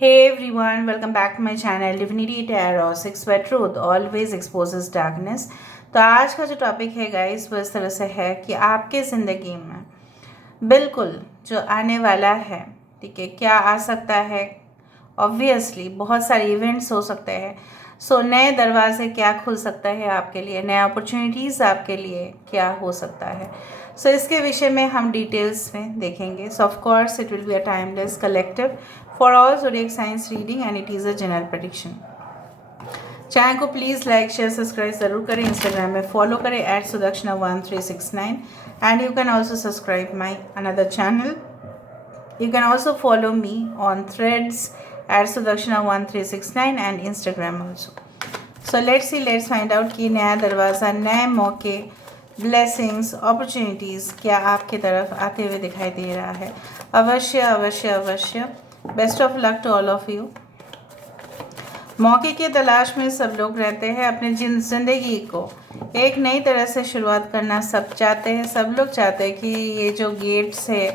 Hey everyone, welcome back to my channel Divinity Tarot 6 where truth always exposes darkness। तो आज का जो topic है गाइस वो इस तरह से है कि आपके ज़िंदगी में बिल्कुल जो आने वाला है, ठीक है, क्या आ सकता है। ऑब्वियसली बहुत सारे इवेंट्स हो सकते हैं। नए दरवाजे क्या खुल सकता है आपके लिए, नए अपॉर्चुनिटीज़ आपके लिए क्या हो सकता है। इसके विषय में हम डिटेल्स में देखेंगे। Of course it will be a timeless collective for all zodiac science reading and it is a general prediction. Channel को प्लीज़ लाइक शेयर सब्सक्राइब ज़रूर करें। इंस्टाग्राम में फॉलो करें @sudakshinah1369 and you can also subscribe my another channel. You can also follow me on threads @sudakshina1369 and Instagram also. Let's find out कि नया दरवाज़ा, नए मौके, ब्लेसिंग्स, अपॉर्चुनिटीज़ क्या आपकी तरफ आते हुए दिखाई दे रहा है। अवश्य अवश्य अवश्य best of luck to all of you. मौके की तलाश में सब लोग रहते हैं। अपने ज़िंदगी को एक नई तरह से शुरुआत करना सब चाहते हैं। सब लोग चाहते हैं कि ये जो गेट्स है,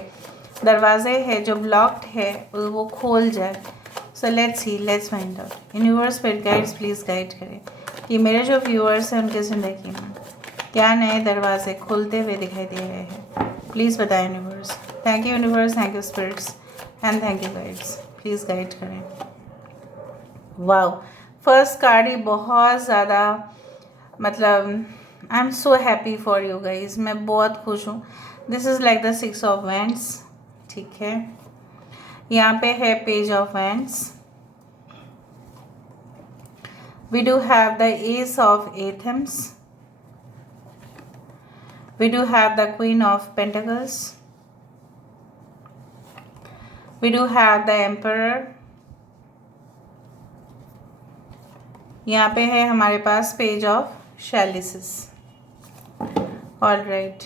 दरवाजे हैं जो ब्लॉक्ड है, वो खोल जाए। Let's find out. Universe spirit guides please guide करें कि मेरे जो व्यूअर्स हैं उनके ज़िंदगी में क्या नए दरवाजे खुलते हुए दिखाई दे रहे हैं। प्लीज़ बताएं universe. Thank you universe, thank you spirits and thank you guides. Please guide करें। वाओ, फर्स्ट कार्ड ही बहुत ज़्यादा, मतलब I am so happy for you guys. मैं बहुत खुश हूँ। This is like the 6 of wands, ठीक है। यहाँ पे है page of wands. We do have the ace of athames. We do have the queen of pentacles. We do have the emperor. यहाँ पे है हमारे पास page of chalices. All right,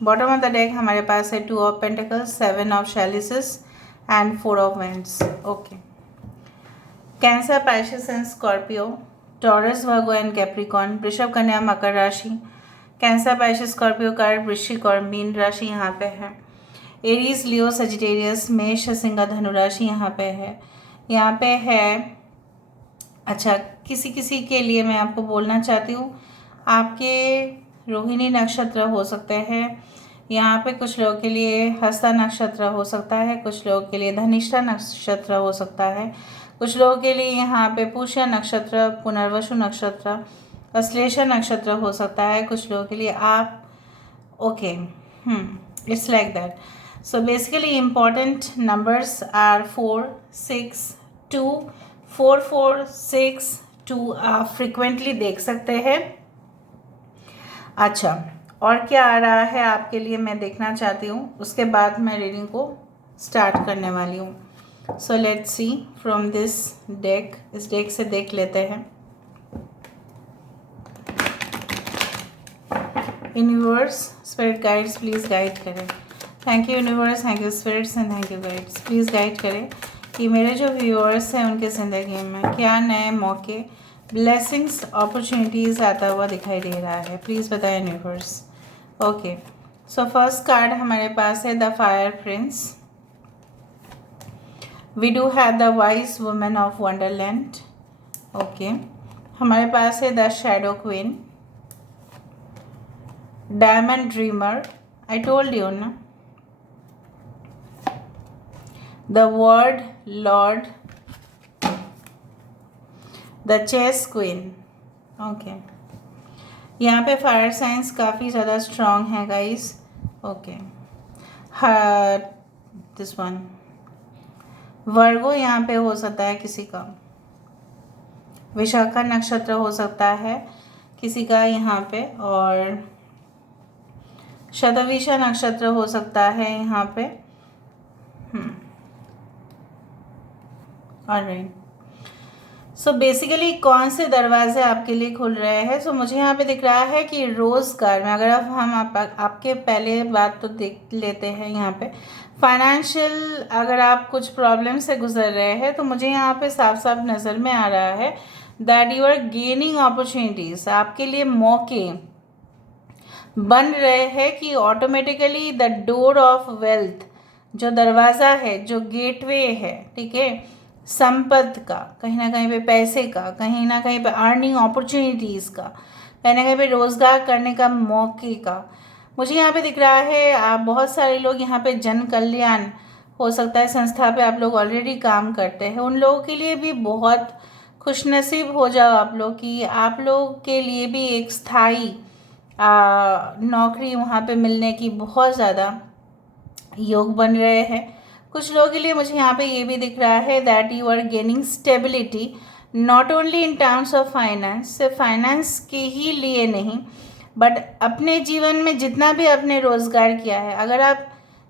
bottom of the deck हमारे पास है 2 of pentacles, 7 of chalices and 4 of wands. Okay, Cancer, Pisces and Scorpio, Taurus, Virgo and Capricorn, वृषभ, कन्या, मकर राशि, कैंसर, पाइसेस, स्कॉर्पियो, कर्क, वृश्चिक और मीन राशि यहाँ पे है। एरीज, लियो, सजिटेरियस, मेष, सिंह, धनु राशि यहाँ पे है। यहाँ पे है, अच्छा, किसी किसी के लिए मैं आपको बोलना चाहती हूँ, आपके रोहिणी नक्षत्र हो सकते हैं। यहाँ पे कुछ लोगों के लिए हस्ता नक्षत्र हो सकता है, कुछ लोगों के लिए धनिष्ठा नक्षत्र हो सकता है, कुछ लोगों के लिए यहाँ पे पुष्य नक्षत्र, पुनर्वसु नक्षत्र, अश्लेषा नक्षत्र हो सकता है। कुछ लोगों के लिए आप okay, it's like that. So basically important numbers are 4, 6, 2, 4, 4, 6, 2 आप फ्रिक्वेंटली देख सकते हैं। अच्छा, और क्या आ रहा है आपके लिए मैं देखना चाहती हूँ, उसके बाद मैं रीडिंग को स्टार्ट करने वाली हूँ। Let's see from this deck. इस डेक से देख लेते हैं। Universe spirit guides please guide करें। Thank you universe, thank you spirits and thank you guides. Please guide करें कि मेरे जो व्यूअर्स हैं उनके ज़िंदगी में क्या नए मौके, ब्लेसिंग्स, अपॉर्चुनिटीज़ आता हुआ दिखाई दे रहा है। प्लीज़ बताएं यूनिवर्स। ओके, फर्स्ट कार्ड हमारे पास है the fire prince. We do have the wise women of wonderland. Okay, हमारे पास है the shadow queen, diamond dreamer, I told you ना, the word lord, the chess queen. Okay, यहाँ पे fire signs काफ़ी ज़्यादा स्ट्रॉन्ग है guys. Okay, this one Virgo यहाँ पे हो सकता है किसी का, विशाखा नक्षत्र हो सकता है किसी का यहाँ पे, और शतविषा नक्षत्र हो सकता है यहाँ पे। ऑलराइट, बेसिकली कौन से दरवाजे आपके लिए खुल रहे हैं। मुझे यहाँ पे दिख रहा है कि रोज़गार में, अगर हम आपके पहले बात तो देख लेते हैं। यहाँ पे फाइनेंशियल, अगर आप कुछ प्रॉब्लम से गुजर रहे हैं तो मुझे यहाँ पे साफ साफ नज़र में आ रहा है that you are gaining opportunities. आपके लिए मौके बन रहे हैं कि automatically the door of wealth, जो दरवाज़ा है, जो गेटवे है, ठीक है, संपत्ति का, कहीं ना कहीं पे पैसे का, कहीं ना कहीं पे अर्निंग अपॉर्चुनिटीज़ का, कहीं ना कहीं पे रोज़गार करने का मौके का मुझे यहाँ पे दिख रहा है। आप बहुत सारे लोग यहाँ पे जन कल्याण हो सकता है संस्था पे आप लोग ऑलरेडी काम करते हैं, उन लोगों के लिए भी बहुत खुशनसीब हो जाओ आप लोग कि आप लोग के लिए भी एक स्थायी नौकरी वहाँ पे मिलने की बहुत ज़्यादा योग बन रहे हैं। कुछ लोगों के लिए मुझे यहाँ पे ये भी दिख रहा है that you are gaining stability not only in terms of finance, सिर्फ फाइनेंस के ही लिए नहीं बट अपने जीवन में जितना भी आपने रोज़गार किया है, अगर आप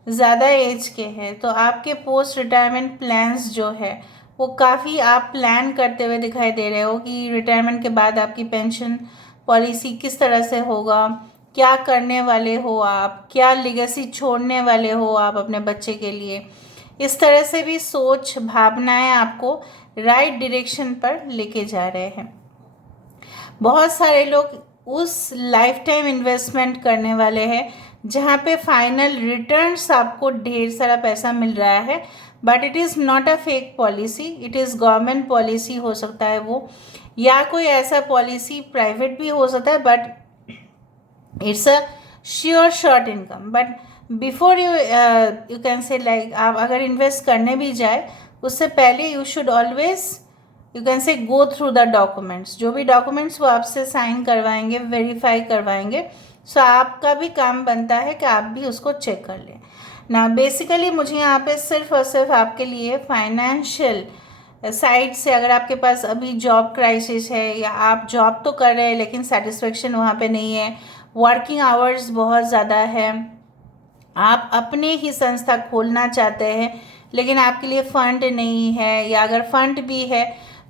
ज़्यादा एज के हैं तो आपके पोस्ट रिटायरमेंट प्लान्स जो है वो काफ़ी आप प्लान करते हुए दिखाई दे रहे हो कि रिटायरमेंट के बाद आपकी पेंशन पॉलिसी किस तरह से होगा, क्या करने वाले हो आप, क्या लिगेसी छोड़ने वाले हो आप अपने बच्चे के लिए। इस तरह से भी सोच भावनाएं आपको राइट डायरेक्शन पर लेके जा रहे हैं। बहुत सारे लोग उस लाइफ टाइम इन्वेस्टमेंट करने वाले हैं जहाँ पे फाइनल रिटर्न्स आपको ढेर सारा पैसा मिल रहा है but it is not a fake policy, it is government policy हो सकता है वो, या कोई ऐसा पॉलिसी प्राइवेट भी हो सकता है but it's a sure short income. But before you can से लाइक आप अगर इन्वेस्ट करने भी जाए उससे पहले you should always you can से गो थ्रू द डॉक्यूमेंट्स, जो भी डॉक्यूमेंट्स वो आपसे साइन करवाएंगे, वेरीफाई करवाएंगे। सो आपका भी काम बनता है कि आप भी उसको चेक कर लें ना। बेसिकली मुझे यहाँ पे सिर्फ और सिर्फ आपके लिए फाइनेंशियल साइड से, अगर आपके पास अभी जॉब क्राइसिस है या आप जॉब तो कर रहे हैं लेकिन सेटिस्फेक्शन वहाँ पे नहीं है, वर्किंग आवर्स बहुत ज़्यादा है, आप अपने ही संस्था खोलना चाहते हैं लेकिन आपके लिए फंड नहीं है, या अगर फंड भी है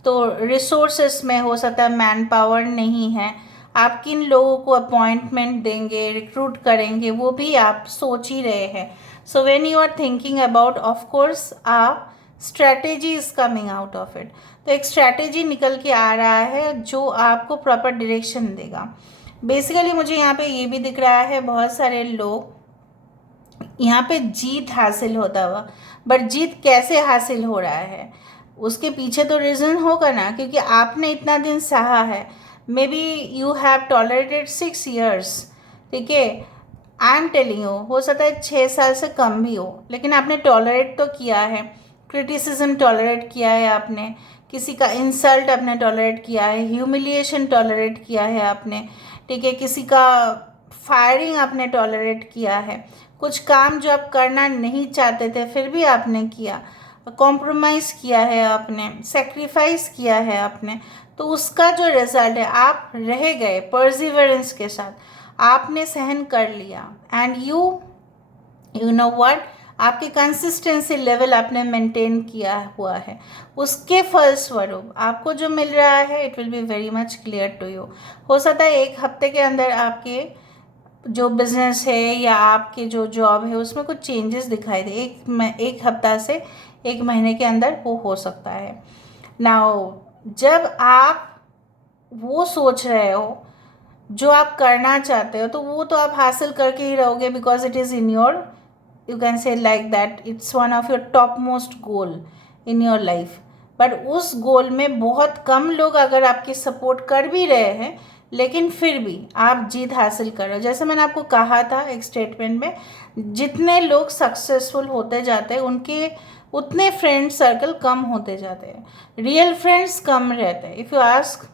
तो रिसोर्सेस में हो सकता है मैन पावर नहीं है, आप किन लोगों को अपॉइंटमेंट देंगे, रिक्रूट करेंगे, वो भी आप सोच ही रहे हैं। So when you are thinking about, of course a strategy is coming out of it. तो एक स्ट्रैटेजी निकल के आ रहा है जो आपको प्रॉपर डायरेक्शन देगा। बेसिकली मुझे यहाँ पे ये भी दिख रहा है बहुत सारे लोग यहाँ पे जीत हासिल होता हुआ, बट जीत कैसे हासिल हो रहा है उसके पीछे तो रीज़न होगा ना, क्योंकि आपने इतना दिन सहा है। May be you have tolerated 6 years, ठीक है, आई एम टेलिंग यू, हो सकता है 6 साल से कम भी हो, लेकिन आपने टॉलरेट तो किया है। क्रिटिसिज्म टॉलरेट किया है आपने, किसी का इंसल्ट आपने टॉलरेट किया है, ह्यूमिलिएशन टॉलरेट किया है आपने, ठीक है, किसी का फायरिंग आपने टॉलरेट किया है, कुछ काम जो आप करना नहीं चाहते थे फिर भी आपने किया, कॉम्प्रोमाइज़ किया है आपने, सेक्रीफाइस किया है आपने, तो उसका जो रिजल्ट है आप रह गए परसिवरेंस के साथ, आपने सहन कर लिया एंड यू नो व्हाट, आपकी कंसिस्टेंसी लेवल आपने मेंटेन किया हुआ है, उसके फलस्वरूप आपको जो मिल रहा है it will be very much clear to you. हो सकता है 1 हफ्ते के अंदर आपके जो बिज़नेस है या आपके जो जॉब है उसमें कुछ चेंजेस दिखाई दे, एक हफ्ता से 1 महीने के अंदर वो हो सकता है। नाउ जब आप वो सोच रहे हो जो आप करना चाहते हो तो वो तो आप हासिल करके ही रहोगे, because it is in your, you can से like that, it's one of your top most goal in your life. But उस गोल में बहुत कम लोग अगर आपकी सपोर्ट कर भी रहे हैं लेकिन फिर भी आप जीत हासिल कर रहे हो। जैसे मैंने आपको कहा था एक स्टेटमेंट में, जितने लोग सक्सेसफुल होते जाते हैं उनके उतने फ्रेंड सर्कल कम होते जाते हैं, रियल फ्रेंड्स कम रहते हैं। If you ask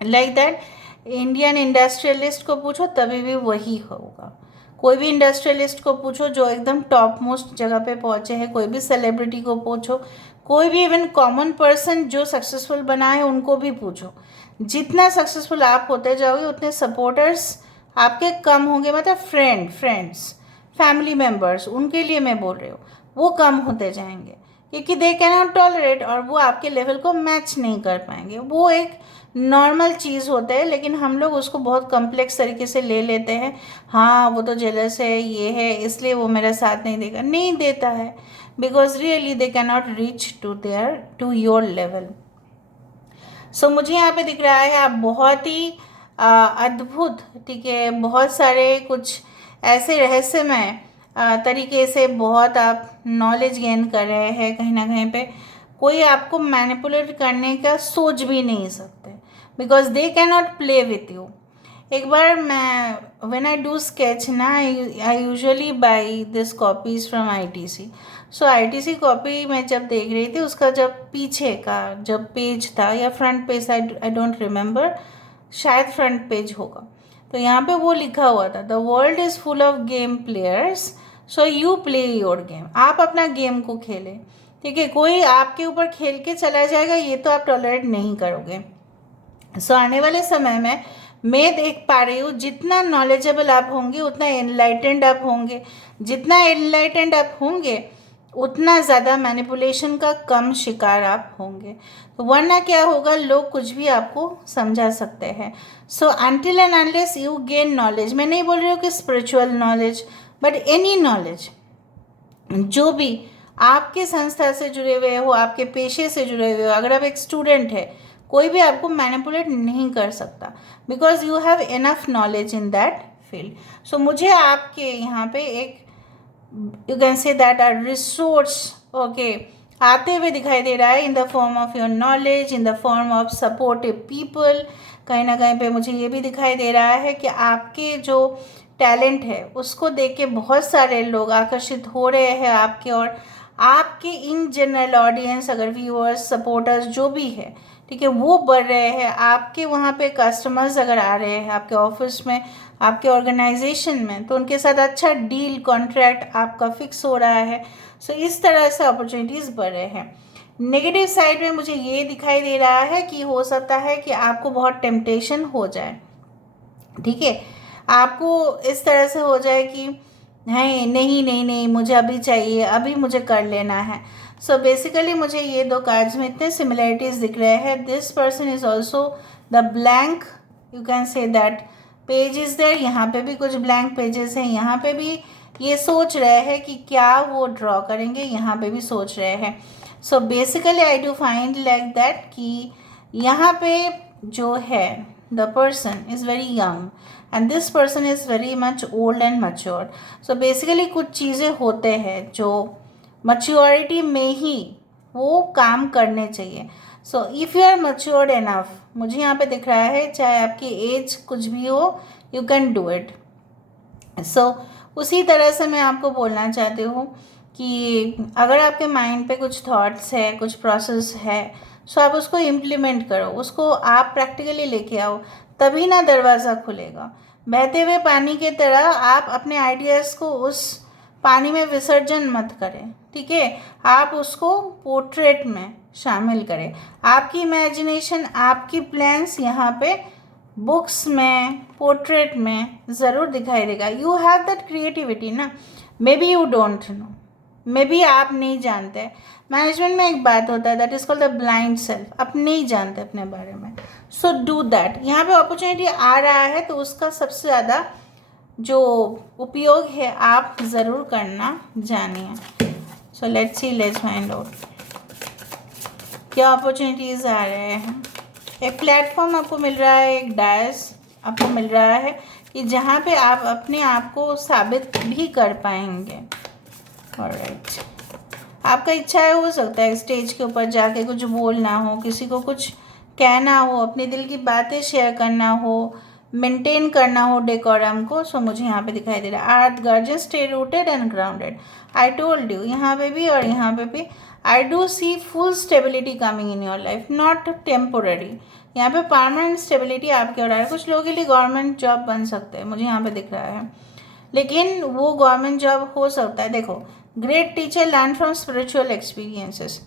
like that, Indian industrialist को पूछो तभी भी वही होगा, कोई भी इंडस्ट्रियलिस्ट को पूछो जो एकदम टॉप मोस्ट जगह पे पहुँचे हैं, कोई भी सेलिब्रिटी को पूछो, कोई भी इवन कॉमन पर्सन जो सक्सेसफुल बना है उनको भी पूछो, जितना सक्सेसफुल आप होते जाओगे उतने सपोर्टर्स आपके कम होंगे, मतलब फ्रेंड्स फैमिली मेम्बर्स, उनके लिए मैं बोल रही हूँ, वो कम होते जाएंगे क्योंकि दे कैन नॉट टॉलरेट, और वो आपके लेवल को मैच नहीं कर पाएंगे। वो एक नॉर्मल चीज़ होता है लेकिन हम लोग उसको बहुत कम्प्लेक्स तरीके से ले लेते हैं। हाँ वो तो जेलस है, ये है, इसलिए वो मेरा साथ नहीं देगा, नहीं देता है, because really they can not reach to your level. So मुझे यहाँ पे दिख रहा है आप बहुत ही अद्भुत, ठीक है, बहुत सारे कुछ ऐसे रहस्यमय तरीके से बहुत आप नॉलेज गेन कर रहे हैं, कहीं ना कहीं पे कोई आपको मैनिपुलेट करने का सोच भी नहीं सकते, because they can not play with you. एक बार मैं व्हेन आई डू स्केच ना, I usually by this copies from ITC। So ITC copy मैं जब देख रही थी, उसका जब पीछे का जब पेज था या front page, I don't remember, शायद फ्रंट पेज होगा, तो यहाँ पे वो लिखा हुआ था, the world is full of game players, so you play your game. आप अपना गेम को खेलें, ठीक है। कोई आपके ऊपर खेल के चला जाएगा, ये तो आप टॉलरेट नहीं करोगे। सो आने वाले समय में मैं देख पा रही हूँ, जितना नॉलेजेबल आप होंगे उतना एनलाइटेंड आप होंगे, जितना एनलाइटेंड आप होंगे उतना ज़्यादा मैनिपुलेशन का कम शिकार आप होंगे। तो वरना क्या होगा, लोग कुछ भी आपको समझा सकते हैं। सो until and unless you gain knowledge, मैं नहीं बोल रही हूँ कि spiritual knowledge, but any knowledge, जो भी आपके संस्था से जुड़े हुए हो, आपके पेशे से जुड़े हुए हो, अगर आप एक स्टूडेंट है, कोई भी आपको मैनिपुलेट नहीं कर सकता, because you have enough knowledge in that field. So मुझे आपके यहाँ पे एक, you can say that a resource, okay, आते हुए दिखाई दे रहा है, in the form of your knowledge, in the form of supportive people. कहीं ना कहीं पे मुझे ये भी दिखाई दे रहा है कि आपके जो टैलेंट है उसको देख के बहुत सारे लोग आकर्षित हो रहे हैं आपके, और आपके इन जनरल ऑडियंस, अगर व्यूअर्स, सपोर्टर्स जो भी है, ठीक है, वो बढ़ रहे हैं। आपके वहाँ पे कस्टमर्स अगर आ रहे हैं आपके ऑफिस में, आपके ऑर्गेनाइजेशन में, तो उनके साथ अच्छा डील, कॉन्ट्रैक्ट आपका फिक्स हो रहा है। सो इस तरह से अपॉर्चुनिटीज़ बढ़ रहे हैं। नेगेटिव साइड में मुझे ये दिखाई दे रहा है कि हो सकता है कि आपको बहुत टेम्पटेशन हो जाए, ठीक है, आपको इस तरह से हो जाए कि नहीं नहीं नहीं नहीं, मुझे अभी चाहिए, अभी मुझे कर लेना है। सो बेसिकली मुझे ये दो कार्ड्स में इतने सिमिलरिटीज़ दिख रहे हैं। This person is also the blank, you can say that page is there, यहाँ पे भी कुछ ब्लैंक पेजेस हैं, यहाँ पे भी ये सोच रहे हैं कि क्या वो ड्रॉ करेंगे, यहाँ पे भी सोच रहे हैं। So basically I do find like that कि यहाँ पे जो है, the person is very young and this person is very much old and matured. So basically कुछ चीज़ें होते हैं जो मच्योरिटी में ही वो काम करने चाहिए। So if you are matured enough, मुझे यहाँ पे दिख रहा है, चाहे आपकी एज कुछ भी हो, यू कैन डू इट। सो उसी तरह से मैं आपको बोलना चाहती हूँ कि अगर आपके माइंड पे कुछ थॉट्स है, कुछ प्रोसेस है, सो आप उसको इम्प्लीमेंट करो, उसको आप प्रैक्टिकली लेके आओ, तभी ना दरवाज़ा खुलेगा। बहते हुए पानी की तरह आप अपने आइडियाज़ को उस पानी में विसर्जन मत करें, ठीक है, आप उसको पोर्ट्रेट में शामिल करें। आपकी इमेजिनेशन, आपकी प्लान्स यहाँ पे बुक्स में, पोर्ट्रेट में ज़रूर दिखाई देगा। यू हैव दैट क्रिएटिविटी ना, may be you don't know, may be आप नहीं जानते। मैनेजमेंट में एक बात होता है, that is called the blind self, आप नहीं जानते अपने बारे में। So do that. यहाँ पे अपॉर्चुनिटी आ रहा है तो उसका सबसे ज़्यादा जो उपयोग है आप ज़रूर करना जानिए। So let's see, let's find out क्या अपॉर्चुनिटीज़ आ रहे हैं। एक प्लेटफॉर्म आपको मिल रहा है, एक डायस आपको मिल रहा है कि जहाँ पे आप अपने आप को साबित भी कर पाएंगे। ऑलराइट, आपका इच्छा है, हो सकता है स्टेज के ऊपर जाके कुछ बोलना हो, किसी को कुछ कहना हो, अपने दिल की बातें शेयर करना हो, मेंटेन करना हो डेकोरम को। सो मुझे यहाँ पे दिखाई दे रहा है, earth guardian, stay rooted and grounded. I told you, यहाँ पे भी और यहाँ पे भी I do see full stability coming in your life, not temporary. यहाँ पे परमानेंट स्टेबिलिटी आपके हो रहा है। कुछ लोगों के लिए गवर्नमेंट जॉब बन सकते हैं, मुझे यहाँ पे दिख रहा है, लेकिन वो गवर्नमेंट जॉब हो सकता है। देखो, great teacher learn from spiritual experiences.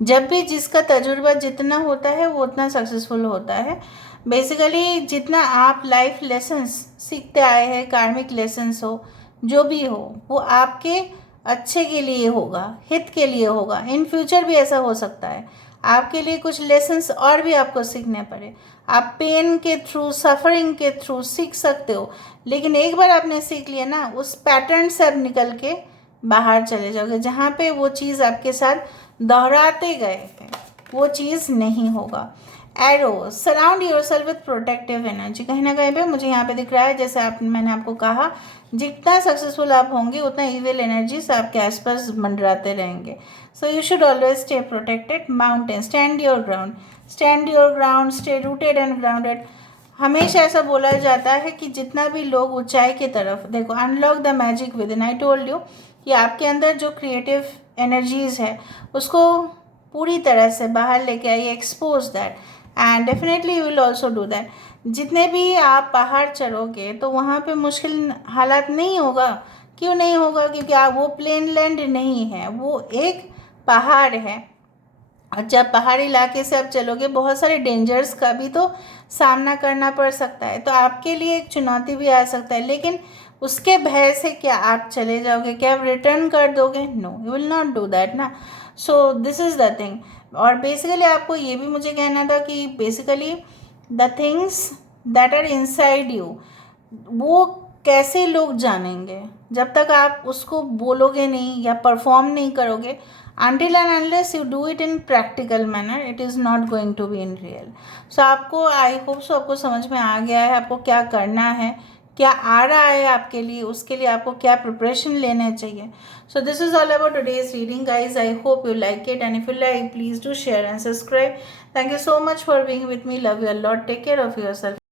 जब भी जिसका तजुर्बा जितना होता है वो उतना सक्सेसफुल होता है। बेसिकली जितना आप लाइफ लेसन्स सीखते आए हैं, कार्मिक लेसन्स हो, जो भी हो, वो आपके अच्छे के लिए होगा, हित के लिए होगा। इन फ्यूचर भी ऐसा हो सकता है, आपके लिए कुछ लेसन्स और भी आपको सीखने पड़े। आप पेन के थ्रू, सफरिंग के थ्रू सीख सकते हो, लेकिन एक बार आपने सीख लिया ना, उस पैटर्न से आप निकल के बाहर चले जाओगे। जहाँ पे वो चीज़ आपके साथ दोहराते गए थे, वो चीज़ नहीं होगा। Arrow, surround yourself with protective energy. कहीं ना कहीं पे मुझे यहाँ पे दिख रहा है, जैसे मैंने आपको कहा, जितना सक्सेसफुल आप होंगे उतना इविल एनर्जीज आपके आसपास मंडराते रहेंगे। So you should always stay protected. Mountain, stand your ground. Stand your ground, stay rooted and grounded. हमेशा ऐसा बोला जाता है कि जितना भी लोग ऊंचाई की तरफ देखो, unlock the magic with in. I told you कि आपके अंदर जो क्रिएटिव एनर्जीज है उसको पूरी तरह से बाहर लेके आइए, expose that, and definitely you will also do that. जितने भी आप पहाड़ चढ़ोगे तो वहाँ पे मुश्किल हालात नहीं होगा। क्यों नहीं होगा? क्योंकि आप वो प्लेन लैंड नहीं है, वो एक पहाड़ है। और जब पहाड़ी इलाके से आप चलोगे बहुत सारे डेंजर्स का भी तो सामना करना पड़ सकता है, तो आपके लिए एक चुनौती भी आ सकता है। लेकिन उसके भय से क्या आप चले जाओगे? क्या आप रिटर्न कर दोगे? No, you will not do that ना। So this is the thing. और बेसिकली आपको ये भी मुझे कहना था कि basically the things that are inside you, वो कैसे लोग जानेंगे जब तक आप उसको बोलोगे नहीं या परफॉर्म नहीं करोगे। until and unless you do it in practical manner, it is not going to be in real. So आपको, आई होप सो आपको समझ में आ गया है आपको क्या करना है, क्या आ रहा है आपके लिए, उसके लिए आपको क्या प्रिपरेशन लेना चाहिए। So this is all about today's reading, guys. I hope you like it, and if you like, please do share and subscribe. Thank you so much for being with me. Love you a lot. Take care of yourself.